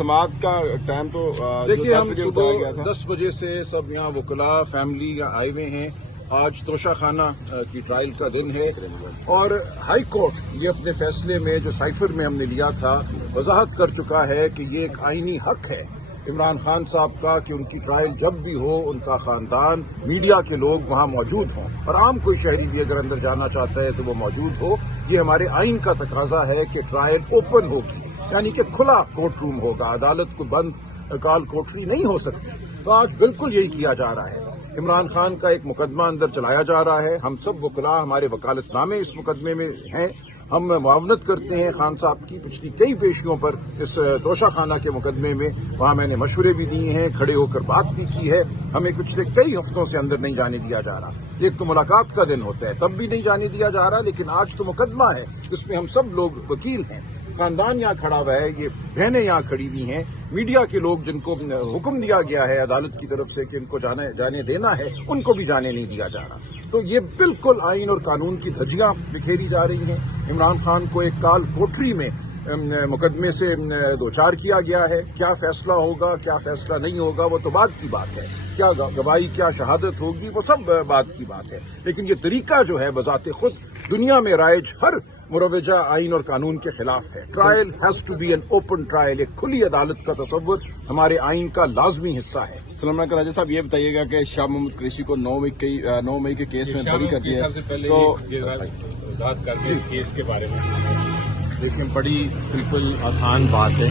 سماعت کا ٹائم تو دیکھیے ہم صبح 10 بجے سے سب یہاں وکلاء فیملی آئے ہوئے ہیں. آج توشہ خانہ کی ٹرائل کا دن ہے اور ہائی کورٹ یہ اپنے فیصلے میں جو سائفر میں ہم نے لیا تھا وضاحت کر چکا ہے کہ یہ ایک آئینی حق ہے عمران خان صاحب کا کہ ان کی ٹرائل جب بھی ہو ان کا خاندان میڈیا کے لوگ وہاں موجود ہوں اور عام کوئی شہری بھی اگر اندر جانا چاہتا ہے تو وہ موجود ہو. یہ ہمارے آئین کا تقاضا ہے کہ ٹرائل اوپن ہوگی یعنی کہ کھلا کورٹ روم ہوگا. عدالت کو بند کال کوٹری نہیں ہو سکتی. تو آج بالکل یہی کیا جا رہا ہے. عمران خان کا ایک مقدمہ اندر چلایا جا رہا ہے. ہم سب وکلاء ہمارے وکالت نامے اس مقدمے میں ہیں. ہم معاونت کرتے ہیں خان صاحب کی پچھلی کئی پیشیوں پر اس توشہ خانہ کے مقدمے میں. وہاں میں نے مشورے بھی دیے ہیں کھڑے ہو کر بات بھی کی ہے. ہمیں پچھلے کئی ہفتوں سے اندر نہیں جانے دیا جا رہا. ایک تو ملاقات کا دن ہوتا ہے تب بھی نہیں جانے دیا جا رہا لیکن آج تو مقدمہ ہے جس میں ہم سب لوگ وکیل ہیں. خاندان یہاں کھڑا ہوا ہے یہ بہنیں یہاں کھڑی ہوئی ہیں. میڈیا کے لوگ جن کو حکم دیا گیا ہے عدالت کی طرف سے کہ ان کو جانے دینا ہے ان کو بھی جانے نہیں دیا جا رہا. تو یہ بالکل آئین اور قانون کی دھجیاں بکھیری جا رہی ہیں. عمران خان کو ایک کال کوٹری میں مقدمے سے دوچار کیا گیا ہے. کیا فیصلہ ہوگا کیا فیصلہ نہیں ہوگا وہ تو بعد کی بات ہے. کیا گواہی کیا شہادت ہوگی وہ سب بات کی بات ہے. لیکن یہ طریقہ جو ہے بذات خود دنیا میں رائج ہر مروجہ آئین اور قانون کے خلاف ہے. Trial has to be an open trial. ایک کھلی عدالت کا تصور ہمارے آئین کا لازمی حصہ ہے. سلام علیکم راجہ صاحب، یہ بتائیے گا کہ شاہ محمود قریشی کو 9 مئی کے کیس میں بری کر دیا تو وضاحت کر کے اس کیس کے بارے میں. دیکھیں بڑی سمپل آسان بات ہے.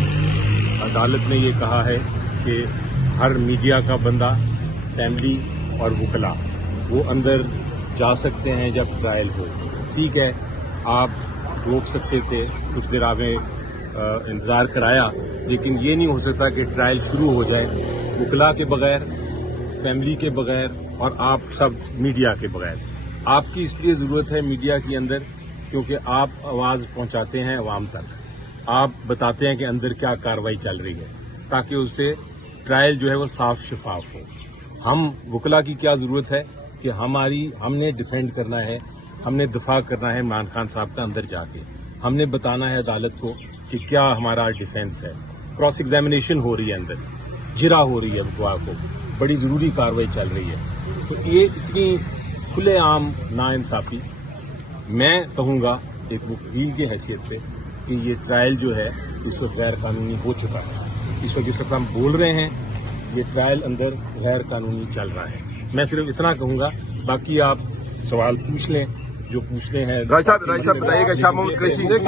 عدالت نے یہ کہا ہے کہ ہر میڈیا کا بندہ فیملی اور وکلاء وہ اندر جا سکتے ہیں جب ٹرائل ہو. ٹھیک ہے آپ روک سکتے تھے کچھ دیر آپ نے انتظار کرایا لیکن یہ نہیں ہو سکتا کہ ٹرائل شروع ہو جائے وکلاء کے بغیر فیملی کے بغیر اور آپ سب میڈیا کے بغیر. آپ کی اس لیے ضرورت ہے میڈیا کے اندر کیونکہ آپ آواز پہنچاتے ہیں عوام تک. آپ بتاتے ہیں کہ اندر کیا کارروائی چل رہی ہے تاکہ اس سے ٹرائل جو ہے وہ صاف شفاف ہو. ہم وکلاء کی کیا ضرورت ہے کہ ہم نے ڈیفینڈ کرنا ہے ہم نے دفاع کرنا ہے عمران خان صاحب کا اندر جا کے. ہم نے بتانا ہے عدالت کو کہ کیا ہمارا ڈیفینس ہے. کراس ایگزامینیشن ہو رہی ہے اندر جرا ہو رہی ہے وکلاء کو بڑی ضروری کارروائی چل رہی ہے. تو یہ اتنی کھلے عام ناانصافی میں کہوں گا ایک وکیل کی حیثیت سے کہ یہ ٹرائل جو ہے اس وقت غیر قانونی ہو چکا ہے. اس وقت ہم بول رہے ہیں یہ ٹرائل اندر غیر قانونی چل رہا ہے. میں صرف اتنا کہوں گا باقی آپ سوال پوچھ لیں جو پوچھنے ہیں. راج صاحب بتائیے گا شاہ محمود قریشی شاہ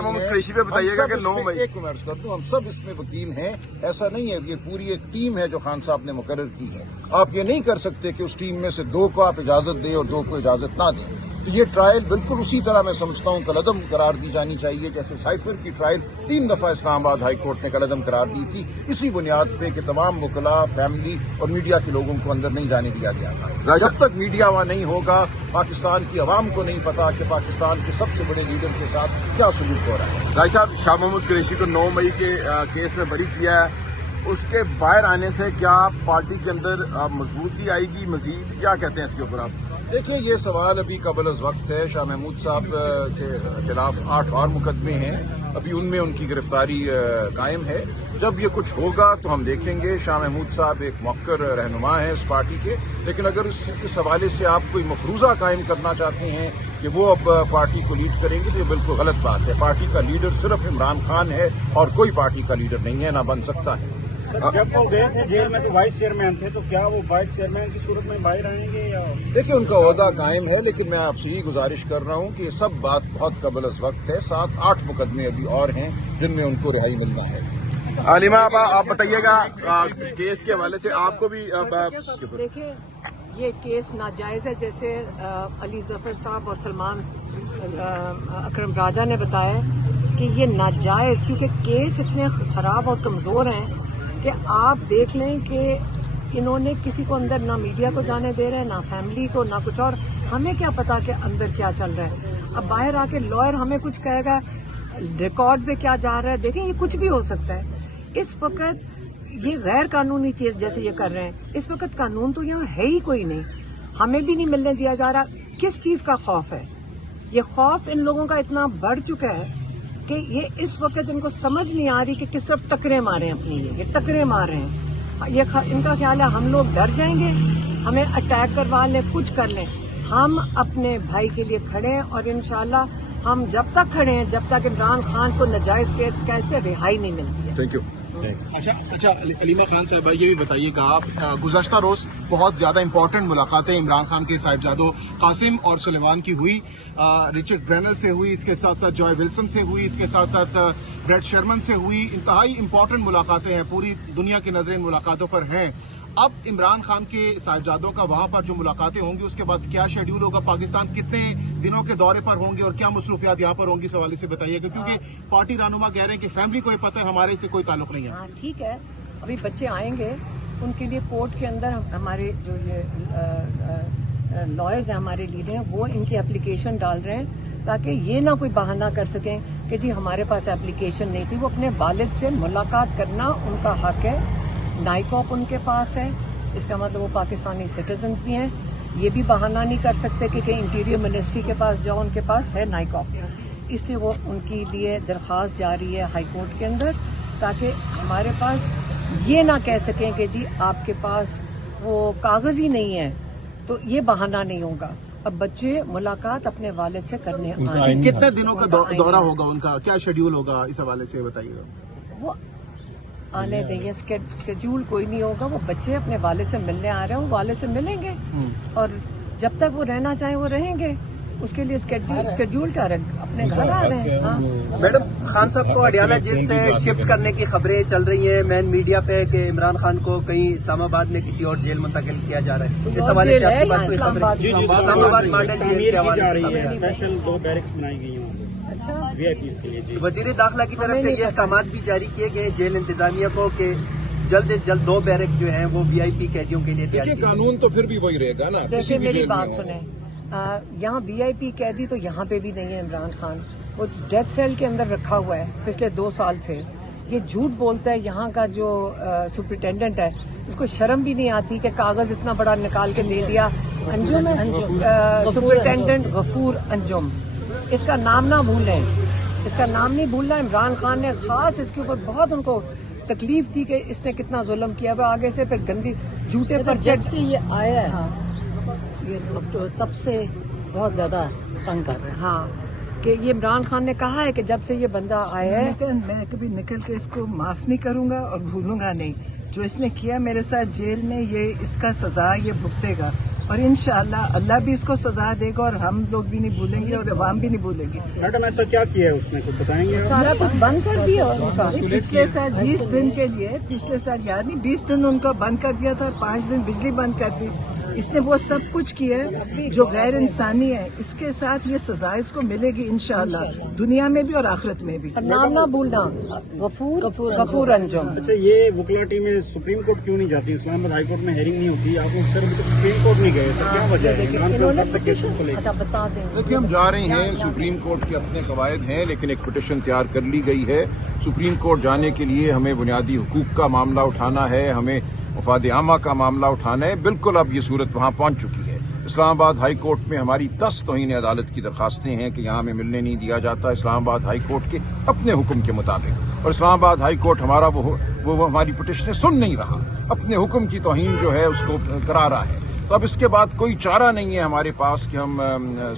محمود قریشی پہ بتائیے گا کہ 9 مئی ایک منٹ کر دوں. ہم سب اس میں وکیل ہیں. ایسا نہیں ہے یہ پوری ایک ٹیم ہے جو خان صاحب نے مقرر کی ہے. آپ یہ نہیں کر سکتے کہ اس ٹیم میں سے 2 کو آپ اجازت دیں اور 2 کو اجازت نہ دیں. تو یہ ٹرائل بالکل اسی طرح میں سمجھتا ہوں کالعدم قرار دی جانی چاہیے جیسے سائفر کی ٹرائل 3 دفعہ اسلام آباد ہائی کورٹ نے کالعدم قرار دی تھی. اسی بنیاد پہ کہ تمام وکلاء فیملی اور میڈیا کے لوگوں کو اندر نہیں جانے دیا گیا تھا. جب تک میڈیا وہاں نہیں ہوگا پاکستان کی عوام کو نہیں پتا کہ پاکستان کے سب سے بڑے لیڈر کے ساتھ کیا سلوک ہو رہا ہے. راج صاحب شاہ محمود قریشی کو 9 مئی کے کیس میں بری کیا ہے. اس کے باہر آنے سے کیا پارٹی کے اندر مضبوطی آئے گی مزید؟ کیا کہتے ہیں اس کے اوپر آپ؟ دیکھیے یہ سوال ابھی قبل از وقت ہے. شاہ محمود صاحب کے خلاف 8 اور مقدمے ہیں. ابھی ان میں ان کی گرفتاری قائم ہے. جب یہ کچھ ہوگا تو ہم دیکھیں گے. شاہ محمود صاحب ایک موقر رہنما ہیں اس پارٹی کے لیکن اگر اس حوالے سے آپ کوئی مفروضہ قائم کرنا چاہتے ہیں کہ وہ اب پارٹی کو لیڈ کریں گے تو یہ بالکل غلط بات ہے. پارٹی کا لیڈر صرف عمران خان ہے اور کوئی پارٹی کا لیڈر نہیں ہے نہ بن سکتا ہے. جب وہ گئے تھے جیل میں تو وائس چیئرمین تھے تو کیا وہ وائس چیئرمین کی صورت میں باہر آئیں گے یا؟ دیکھیں ان کا عہدہ قائم ہے لیکن میں آپ سے یہ گزارش کر رہا ہوں کہ یہ سب بات بہت قبل از وقت ہے. 7-8 مقدمے ابھی اور ہیں جن میں ان کو رہائی ملنا ہے. علیمہ آپ بتائیے گا کیس کے حوالے سے آپ کو بھی. دیکھیے یہ کیس ناجائز ہے جیسے علی ظفر صاحب اور سلمان اکرم راجہ نے بتایا کہ یہ ناجائز کیونکہ کیس اتنے خراب اور کمزور ہیں کہ آپ دیکھ لیں کہ انہوں نے کسی کو اندر نہ میڈیا کو جانے دے رہے نہ فیملی کو نہ کچھ اور. ہمیں کیا پتا کہ اندر کیا چل رہا ہے. اب باہر آ کے لائر ہمیں کچھ کہے گا ریکارڈ پہ کیا جا رہا ہے. دیکھیں یہ کچھ بھی ہو سکتا ہے. اس وقت یہ غیر قانونی چیز جیسے یہ کر رہے ہیں. اس وقت قانون تو یہاں ہے ہی کوئی نہیں. ہمیں بھی نہیں ملنے دیا جا رہا. کس چیز کا خوف ہے؟ یہ خوف ان لوگوں کا اتنا بڑھ چکا ہے کہ یہ اس وقت ان کو سمجھ نہیں آ رہی کہ کس طرف ٹکرے مارے ہیں اپنی، یہ ٹکرے مار رہے ہیں. ان کا خیال ہے ہم لوگ ڈر جائیں گے، ہمیں اٹیک کروا لیں، کچھ کر لیں. ہم اپنے بھائی کے لیے کھڑے ہیں اور انشاءاللہ ہم جب تک کھڑے ہیں جب تک عمران خان کو ناجائز قید سے رہائی نہیں ملتی ہے. Thank you. اچھا علیمہ خان صاحبہ، یہ بھی بتائیے گا آپ، گزشتہ روز بہت زیادہ امپورٹنٹ ملاقاتیں عمران خان کے صاحبزادوں قاسم اور سلیمان کی ہوئی، رچرڈ برینل سے ہوئی، اس کے ساتھ ساتھ جوائے ولسن سے ہوئی، اس کے ساتھ ساتھ بریڈ شرمن سے ہوئی. انتہائی امپورٹنٹ ملاقاتیں ہیں، پوری دنیا کی نظریں ان ملاقاتوں پر ہیں. اب عمران خان کے صاحبزادوں کا وہاں پر جو ملاقاتیں ہوں گی اس کے بعد کیا شیڈیول ہوگا؟ پاکستان کتنے دنوں کے دورے پر ہوں گے اور کیا مصروفیات یہاں پر ہوں گی؟ اس حوالے سے بتائیے گا، کیونکہ پارٹی رہنما کہہ رہے ہیں کہ فیملی کو یہ پتہ ہے، ہمارے سے کوئی تعلق نہیں ہے. ہاں ٹھیک ہے، ابھی بچے آئیں گے، ان کے لیے کورٹ کے اندر ہمارے جو یہ لائرز ہیں، ہمارے لیڈر ہیں، وہ ان کی اپلیکیشن ڈال رہے ہیں تاکہ یہ نہ کوئی بہانہ کر سکیں کہ جی ہمارے پاس اپلیکیشن نہیں تھی. وہ اپنے والد سے ملاقات کرنا ان کا حق ہے. نائکاپ ان کے پاس ہے، اس کا مطلب وہ پاکستانی سٹیزنز بھی ہیں. یہ بھی بہانہ نہیں کر سکتے کہ کہیں انٹیریئر منسٹری کے پاس جاؤ، ان کے پاس ہے نائکاپ. اس لیے وہ ان کے لیے درخواست جاری ہے ہائی کورٹ کے اندر تاکہ ہمارے پاس یہ نہ کہہ سکیں کہ جی آپ کے پاس وہ کاغذ ہی نہیں ہے، تو یہ بہانہ نہیں ہوگا. اب بچے ملاقات اپنے والد سے کرنے آئیں. کتنے دنوں کا دورہ ہوگا ان کا؟ کیا شیڈیول ہوگا؟ اس حوالے سے بتائیے گا. وہ آنے دیں گے، اسکیڈول کوئی نہیں ہوگا. وہ بچے اپنے والد سے ملنے آ رہے ہیں، وہ والد سے ملیں گے اور جب تک وہ رہنا چاہیں وہ رہیں گے. اس کے لیے اسکیڈول کیا رکھ اپنے گھر آ رہے ہیں. ہاں میڈم، خان صاحب کو اڈیالہ جیل سے شفٹ کرنے کی خبریں چل رہی ہیں مین میڈیا پہ کہ عمران خان کو کہیں اسلام آباد میں کسی اور جیل منتقل کیا جا رہا ہے. اس حوالے سے آپ کے پاس کوئی خبر ہے؟ اسلام آباد ماڈل جیل کے حوالے سے اسپیشل 2 بیرکس بنائی گئی ہیں وی آئی پیز کے لیے. وزیر داخلہ کی طرف سے یہ احکامات بھی جاری کیے گئے جیل انتظامیہ کو کہ جلد از جلد 2 بیرک جو ہیں وہ وی آئی پی قیدیوں کے لیے تیار کیے. قانون تو پھر بھی وہی رہے گا نا. دیکھیں میری بات سنیں، یہاں وی آئی پی قیدی تو یہاں پہ بھی نہیں ہے. عمران خان وہ ڈیتھ سیل کے اندر رکھا ہوا ہے پچھلے 2 سال سے. یہ جھوٹ بولتا ہے. یہاں کا جو سپرنٹینڈنٹ ہے اس کو شرم بھی نہیں آتی کہ کاغذ اتنا بڑا نکال کے دے دیا. انجم ہے سپرنٹینڈنٹ غفور انجم، اس کا نام نہ بھولیں، اس کا نام نہیں بھولنا. عمران خان نے خاص اس کے اوپر بہت ان کو تکلیف تھی کہ اس نے کتنا ظلم کیا ہوا. آگے سے پھر گندی جھوٹے پر جب سے یہ آیا ہے یہ تب سے بہت زیادہ تنگ کر رہے ہیں. ہاں کہ یہ عمران خان نے کہا ہے کہ جب سے یہ بندہ آیا ہے میں کبھی نکل کے اس کو معاف نہیں کروں گا اور بھولوں گا نہیں. جو اس نے کیا میرے ساتھ جیل میں، یہ اس کا سزا یہ بھگتے گا اور انشاءاللہ اللہ بھی اس کو سزا دے گا اور ہم لوگ بھی نہیں بھولیں گے اور عوام بھی نہیں بھولے گی. میڈم ایسا کیا کیا ہے اس نے، کچھ بتائیں گے؟ سارا کچھ بند کر دیا ان کا. پچھلے سال 20 دن کے لیے، پچھلے سال یاد نہیں 20 دن ان کو بند کر دیا تھا، 5 دن بجلی بند کر دی. اس نے وہ سب کچھ کیا ہے جو غیر انسانی ہے. اس کے ساتھ یہ سزا اس کو ملے گی انشاءاللہ، دنیا میں بھی اور آخرت میں بھی. نام نہ بھولنا، غفور انجم. اچھا، یہ وکلا ٹیم میں سپریم کورٹ کیوں نہیں جاتی؟ اسلام آباد ہائی کورٹ میں ہیئرنگ نہیں ہوتی، آپ سپریم کورٹ نہیں گئے، کیا وجہ ہے؟ اچھا بتا دیں. دیکھیے ہم جا رہے ہیں، سپریم کورٹ کے اپنے قواعد ہیں، لیکن ایک پٹیشن تیار کر لی گئی ہے. سپریم کورٹ جانے کے لیے ہمیں بنیادی حقوق کا معاملہ اٹھانا ہے، ہمیں مفاد عامہ کا معاملہ اٹھانا ہے. بالکل اب یہ صورت وہاں پہنچ چکی ہے. اسلام آباد ہائی کورٹ میں ہماری 10 توہین عدالت کی درخواستیں ہیں کہ یہاں ہمیں ملنے نہیں دیا جاتا اسلام آباد ہائی کورٹ کے اپنے حکم کے مطابق، اور اسلام آباد ہائی کورٹ ہمارا وہ ہماری پٹیشنیں سن نہیں رہا، اپنے حکم کی توہین جو ہے اس کو کرا رہا ہے. تو اب اس کے بعد کوئی چارہ نہیں ہے ہمارے پاس کہ ہم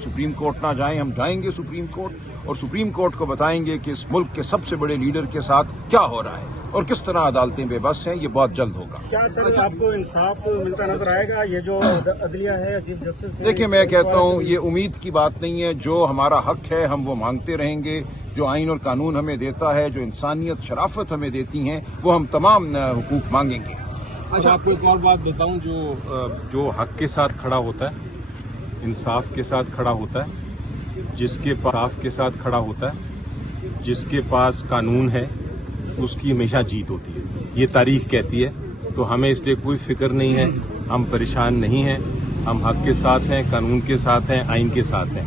سپریم کورٹ نہ جائیں. ہم جائیں گے سپریم کورٹ اور سپریم کورٹ کو بتائیں گے کہ اس ملک کے سب سے بڑے لیڈر کے ساتھ کیا ہو رہا ہے اور کس طرح عدالتیں بے بس ہیں. یہ بہت جلد ہوگا. کیا سر آپ کو انصاف ملتا نظر آئے گا؟ یہ جو عدلیہ ہے، چیف جسٹس، دیکھیں میں کہتا ہوں یہ امید کی بات نہیں ہے. جو ہمارا حق ہے ہم وہ مانگتے رہیں گے. جو آئین اور قانون ہمیں دیتا ہے، جو انسانیت شرافت ہمیں دیتی ہیں، وہ ہم تمام حقوق مانگیں گے. اچھا آپ کو ایک اور بات بتاؤں، جو حق کے ساتھ کھڑا ہوتا ہے، انصاف کے ساتھ کھڑا ہوتا ہے، جس کے پاس انصاف کے ساتھ کھڑا ہوتا ہے، جس کے پاس قانون ہے، اس کی ہمیشہ جیت ہوتی ہے. یہ تاریخ کہتی ہے. تو ہمیں اس لیے کوئی فکر نہیں ہے، ہم پریشان نہیں ہیں. ہم حق کے ساتھ ہیں، قانون کے ساتھ ہیں، آئین کے ساتھ ہیں